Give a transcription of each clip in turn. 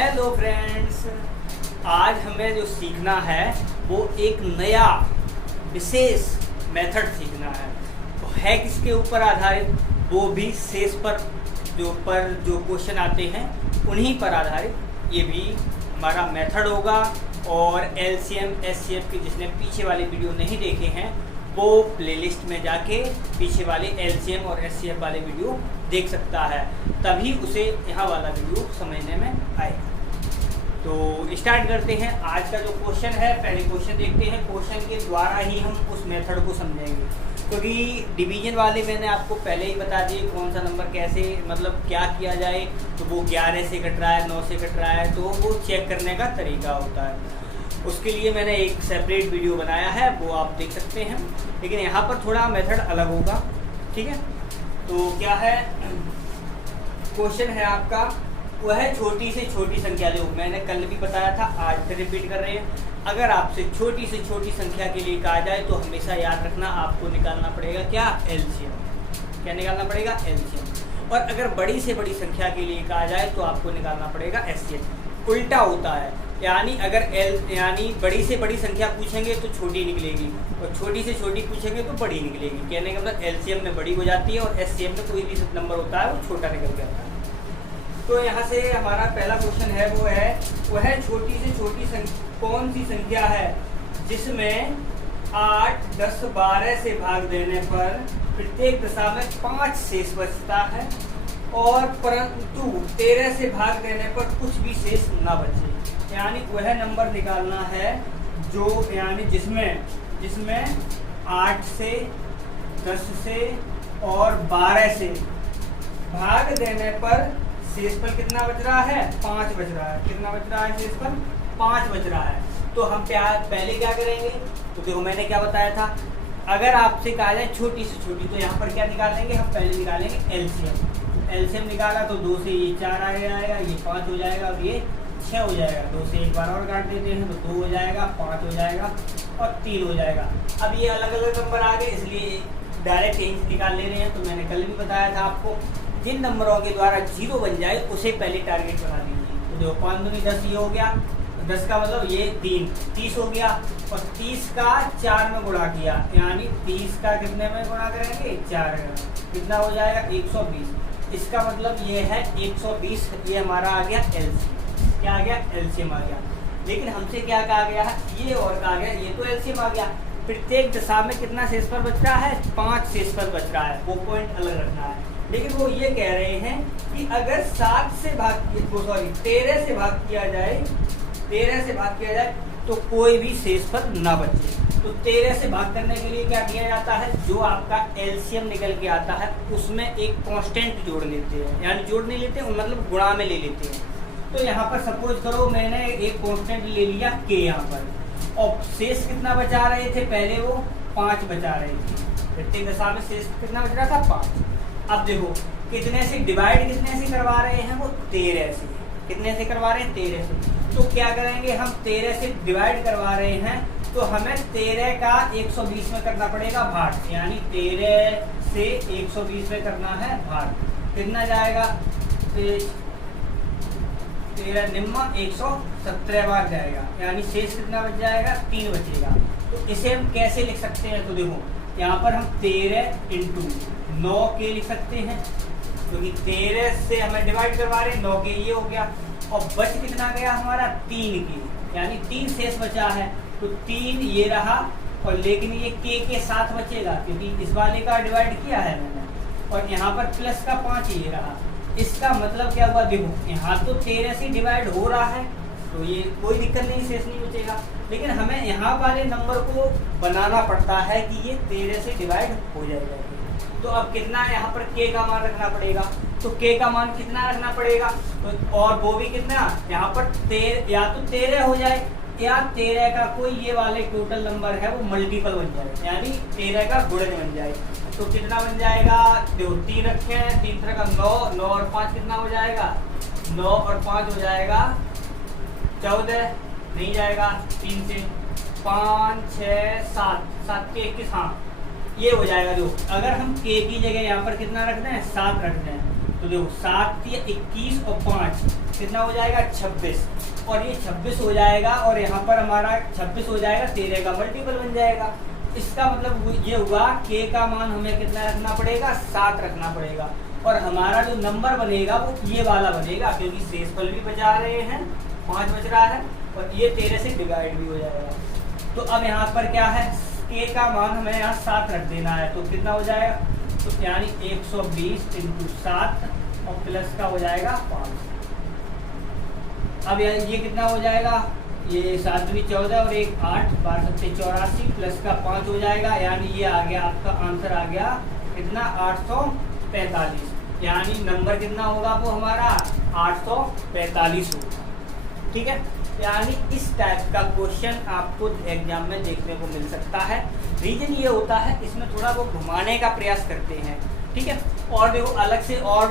Hello friends, आज हमें जो सीखना है वो एक नया विशेष मेथड सीखना है। तो है किसके ऊपर आधारित? वो भी शेष पर जो क्वेश्चन आते हैं उन्हीं पर आधारित ये भी हमारा मेथड होगा। और एलसीएम एचसीएफ के जिसने पीछे वाले वीडियो नहीं देखे हैं वो प्लेलिस्ट में जाके पीछे वाले एलसीएम और एचसीएफ वाले वीडियो देख सकता है, तभी उसे यहाँ वाला वीडियो समझने में आएगा। तो स्टार्ट करते हैं। आज का जो क्वेश्चन है, पहले क्वेश्चन देखते हैं। क्वेश्चन के द्वारा ही हम उस मेथड को समझेंगे, क्योंकि डिवीजन वाले मैंने आपको पहले ही बता दिए कौन सा नंबर कैसे मतलब क्या किया जाए। तो वो 11 से कट रहा है, 9 से कट रहा है, तो वो चेक करने का तरीका होता है। उसके लिए मैंने एक सेपरेट वीडियो बनाया है, वो आप देख सकते हैं। लेकिन यहाँ पर थोड़ा मेथड अलग होगा, ठीक है। तो क्या है क्वेश्चन है आपका, वह छोटी से छोटी संख्या जो मैंने कल भी बताया था, आज फिर रिपीट कर रहे हैं। अगर आपसे छोटी से छोटी संख्या के लिए कहा जाए तो हमेशा याद रखना आपको निकालना पड़ेगा क्या? एलसीएम। क्या निकालना पड़ेगा? एलसीएम। और अगर बड़ी से बड़ी संख्या के लिए कहा जाए तो आपको निकालना पड़ेगा एचसीएफ। उल्टा होता है, यानी अगर यानी बड़ी से बड़ी संख्या पूछेंगे तो छोटी निकलेगी, और छोटी से छोटी पूछेंगे तो बड़ी निकलेगी। कहने का मतलब एलसीएम में बड़ी हो जाती है और एचसीएफ में कोई भी नंबर होता है वो छोटा निकल जाता है। तो यहाँ से हमारा पहला क्वेश्चन है वो है, वह छोटी से छोटी कौन सी संख्या है जिसमें 8, 10, 12 से भाग देने पर प्रत्येक दशा में 5 शेष बचता है, और परंतु 13 से भाग देने पर कुछ भी शेष ना बचे। यानी वह नंबर निकालना है जो यानी जिसमें 8 से, 10 से और 12 से भाग देने पर शेष पर कितना बच रहा है? 5 बच रहा है। कितना बच रहा है? शेष पर 5 बच रहा है। तो हम पहले क्या करेंगे? तो देखो मैंने क्या बताया था, अगर आपसे कहा जाए छोटी से छोटी तो यहाँ पर क्या निकालेंगे? हम पहले निकालेंगे एलसीएम। एलसीएम निकाला तो 2 से ये 4 आ जाएगा, ये 5 हो जाएगा और ये 6 हो जाएगा। 2 से एक बार और काट देते हैं तो 2 हो जाएगा, 5 हो जाएगा और 3 हो जाएगा। अब ये अलग अलग नंबर आ गए, इसलिए डायरेक्ट यहीं से निकाल ले रहे हैं। तो मैंने कल भी बताया था आपको, जिन नंबरों के द्वारा 0 बन जाए उसे पहले टारगेट बना दीजिए। तो देखो 5 दूनी 10 ये हो गया, 10 का मतलब ये 3, 30 हो गया। और 30 का 4 में गुणा किया, यानी 30 का कितने में गुणा करेंगे? 4 में। कितना हो जाएगा? 120। इसका मतलब ये है 120। ये हमारा आ गया एलसीएम। क्या आ गया? एलसीएम आ गया। लेकिन हमसे क्या कहा गया है? ये और कहा गया, ये तो एलसीएम आ गया। प्रत्येक दशा में कितना शेष पर बच रहा है? 5 शेष पर बच रहा है। वो पॉइंट अलग रखना है। लेकिन वो ये कह रहे हैं कि अगर 13 से भाग किया जाए, 13 से भाग किया जाए तो कोई भी शेष पर ना बचे। तो 13 से भाग करने के लिए क्या किया जाता है? जो आपका एलसीएम निकल के आता है उसमें एक कांस्टेंट जोड़ लेते हैं, यानी जोड़ नहीं लेते हैं, मतलब गुणा में ले लेते हैं। तो यहाँ पर सपोज करो मैंने एक कांस्टेंट ले लिया k यहाँ पर, और शेष कितना बचा रहे थे? पहले वो 5 बचा रहे थे। प्रत्येक दशा में शेष कितना बच रहा था? 5। अब देखो कितने से डिवाइड कितने से करवा रहे हैं? वो 13 से। कितने से करवा रहे हैं? 13 से। तो क्या करेंगे हम? 13 से डिवाइड करवा रहे हैं तो हमें 13 का 120 में करना पड़ेगा भाग, यानी 13 से 120 में करना है भाग। कितना जाएगा? 13 निम्मा 117 बार जाएगा, यानी शेष कितना बच जाएगा? 3 बचेगा। तो इसे हम कैसे लिख सकते हैं? तो देखो यहाँ पर हम 13 इंटू 9 के लिख सकते हैं, क्योंकि 13 से हमें डिवाइड करवा रहे हैं, 9 के ये हो गया। और बच कितना गया हमारा? 3 के, यानी 3 शेष बचा है। तो 3 ये रहा, और लेकिन ये के साथ बचेगा क्योंकि इस वाले का डिवाइड किया है मैंने, और यहाँ पर प्लस का 5 ये रहा। इसका मतलब क्या हुआ? देखो यहाँ तो 13 से डिवाइड हो रहा है तो ये कोई दिक्कत नहीं, शेष नहीं बचेगा। लेकिन हमें यहाँ वाले नंबर को बनाना पड़ता है कि ये 13 से डिवाइड हो जाएगा। तो अब कितना यहाँ पर k का मान रखना पड़ेगा? तो k का मान कितना रखना पड़ेगा? तो और वो भी कितना? यहाँ पर 13, या तो 13 हो जाए या 13 का कोई ये वाले टोटल नंबर है वो मल्टीपल बन जाए, यानी 13 का गुणज बन जाए। तो कितना बन जाएगा? देखो 3 रखे हैं, 3 तरह का 9, 9 और 5 कितना हो जाएगा? 9 और 5 हो जाएगा 14, नहीं जाएगा 3 से 5, 6, 7, 7 के 21, हाँ ये हो जाएगा। जो अगर हम k की जगह यहाँ पर कितना रख दें? 7 रख दें तो देखो 7 या 21 और 5 कितना हो जाएगा 26, और ये 26 हो जाएगा, और यहाँ पर हमारा 26 हो जाएगा, 13 का मल्टीपल बन जाएगा। इसका मतलब ये हुआ k का मान हमें कितना रखना पड़ेगा, 7 रखना पड़ेगा, और हमारा जो नंबर बनेगा वो ये वाला बनेगा, क्योंकि शेषफल भी बचा रहे हैं, 5 बच रहा है, और ये 13 से डिवाइड भी हो जाएगा। तो अब यहाँ पर क्या है, k का मान हमें यहाँ 7 रख देना है, तो कितना हो जाएगा, तो यानी 120 × 7 और प्लस का हो जाएगा 5। अब ये कितना हो जाएगा, ये 7 दूनी 14 और 1 8, 12 सत्ते 84 प्लस का 5 हो जाएगा, यानी ये आ गया आपका आंसर आ गया कितना 845, यानी नंबर कितना होगा वो हमारा 845 होगा। ठीक है, यानी इस टाइप का क्वेश्चन आपको एग्जाम में देखने को मिल सकता है। रीजन ये होता है, इसमें थोड़ा वो घुमाने का प्रयास करते हैं। ठीक है, और देखो अलग से और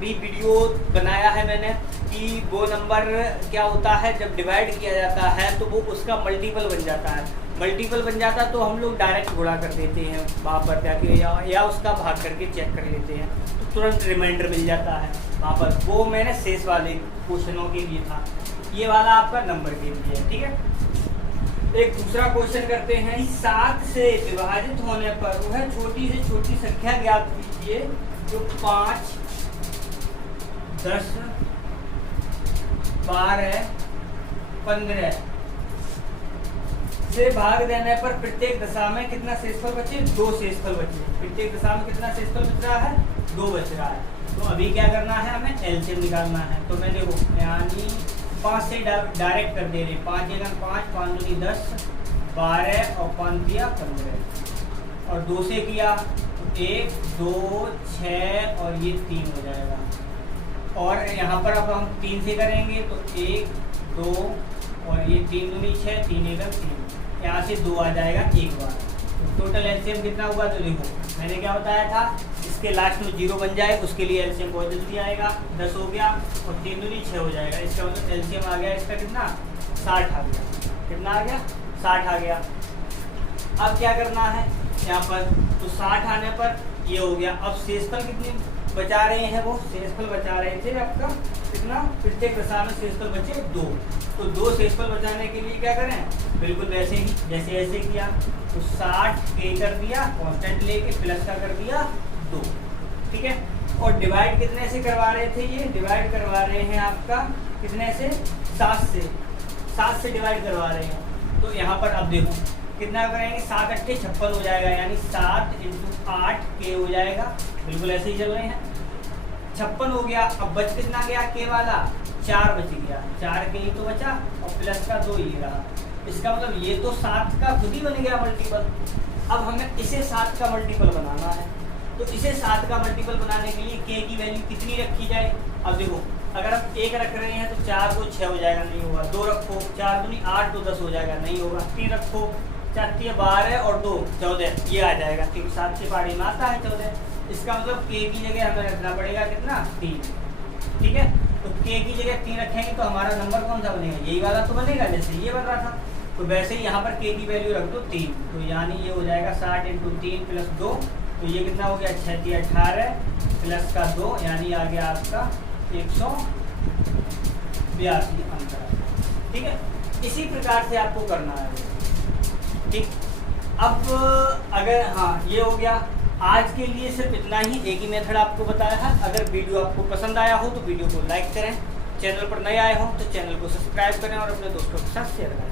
भी वीडियो बनाया है मैंने कि वो नंबर क्या होता है, जब डिवाइड किया जाता है तो वो उसका मल्टीपल बन जाता है। मल्टीपल बन जाता है तो हम लोग डायरेक्ट गुणा कर देते हैं वहाँ पर जाके, या उसका भाग करके चेक कर लेते हैं, तो तुरंत रिमाइंडर मिल जाता है वहाँ पर। वो मैंने शेष वाले क्वेश्चनों के लिए था, ये वाला आपका नंबर के लिए है। ठीक है, एक दूसरा क्वेश्चन करते हैं। 7 से विभाजित होने पर वह छोटी से छोटी संख्या ज्ञात कीजिए जो 5, 10, 12, 15 से भाग देने पर प्रत्येक दशा में कितना शेषफल बचे, 2 शेषफल बचे। प्रत्येक दशा में कितना शेषफल बच रहा है, 2 बच रहा है। तो अभी क्या करना है, हमें एलसीएम निकालना है। तो मैं देखो यानी 5 से डायरेक्ट कर दे रहे, 5 जगह 5, 5 दूनी 10, 12 और 5 दिया 15, और 2 से किया तो 1, 2, 6 और ये 3 हो जाएगा। और यहाँ पर अब हम 3 से करेंगे तो 1, 2 और ये 3 दूनी 6, 3 एकम 3, यहाँ से 2 आ जाएगा एक बार। तो टोटल एलसीएम कितना हुआ, तो देखो मैंने क्या बताया था, इसके लास्ट में 0 बन जाए उसके लिए एलसीएम बहुत जल्दी आएगा। 10 हो गया और 3 दूनी 6 हो जाएगा, इसका मतलब एलसीएम आ गया इसका कितना 60 आ गया। कितना आ गया, 60 आ गया। अब क्या करना है यहाँ पर, तो 60 आने पर ये हो गया। अब शेषफल कितने बचा रहे हैं, वो शेषफल बचा रहे थे आपका कितना, प्रत्येक दशा में शेषफल बचे 2। तो 2 शेषफल बचाने के लिए क्या करें, बिल्कुल वैसे ही जैसे ऐसे किया, तो 60 के कर दिया कांस्टेंट लेके, प्लस का कर दिया 2। ठीक है, और डिवाइड कितने से करवा रहे थे, ये डिवाइड करवा रहे हैं आपका कितने से, 7 से। 7 से डिवाइड करवा रहे हैं। तो यहाँ पर अब देखो कितना करेंगे, 7 8 56 हो जाएगा, यानी 7 × 8 के हो जाएगा। बिल्कुल ऐसे ही चल रहे हैं, 56 हो गया। अब बच कितना गया, के वाला 4 बच गया, 4 के ही तो बचा, और प्लस का 2 ही रहा। इसका मतलब ये तो 7 का खुद ही बन गया मल्टीपल। अब हमें इसे 7 का मल्टीपल बनाना है, तो इसे 7 का मल्टीपल बनाने के लिए k की वैल्यू कितनी रखी जाए। अब देखो अगर हम 1 रख रहे हैं तो 4 को 6 हो जाएगा, नहीं होगा। 2 रखो, 4 दूनी 8 तो 10 हो जाएगा, नहीं होगा। 3 रखो, 4 3 12 और 2 14, ये आ जाएगा, क्योंकि 7 से पहाड़ी में आता है 14। इसका मतलब k की जगह हमें रखना पड़ेगा कितना, 3। ठीक है, तो k की जगह 3 रखेंगे तो हमारा नंबर कौन सा बनेगा, यही वाला तो बनेगा जैसे ये बन रहा था। तो वैसे ही यहाँ पर k की वैल्यू रख दो 3, तो यानी ये हो जाएगा 60 × 3 + 2, तो ये कितना हो गया 6 × 18 प्लस का 2, यानी आ गया आपका 182 आंसर। ठीक है, इसी प्रकार से आपको करना है। ठीक, अब अगर हाँ ये हो गया। आज के लिए सिर्फ इतना ही, एक ही मेथड आपको बताया है। अगर वीडियो आपको पसंद आया हो तो वीडियो को लाइक करें, चैनल पर नए आए हो तो चैनल को सब्सक्राइब करें और अपने दोस्तों के साथ शेयर करें।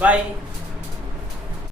बाय।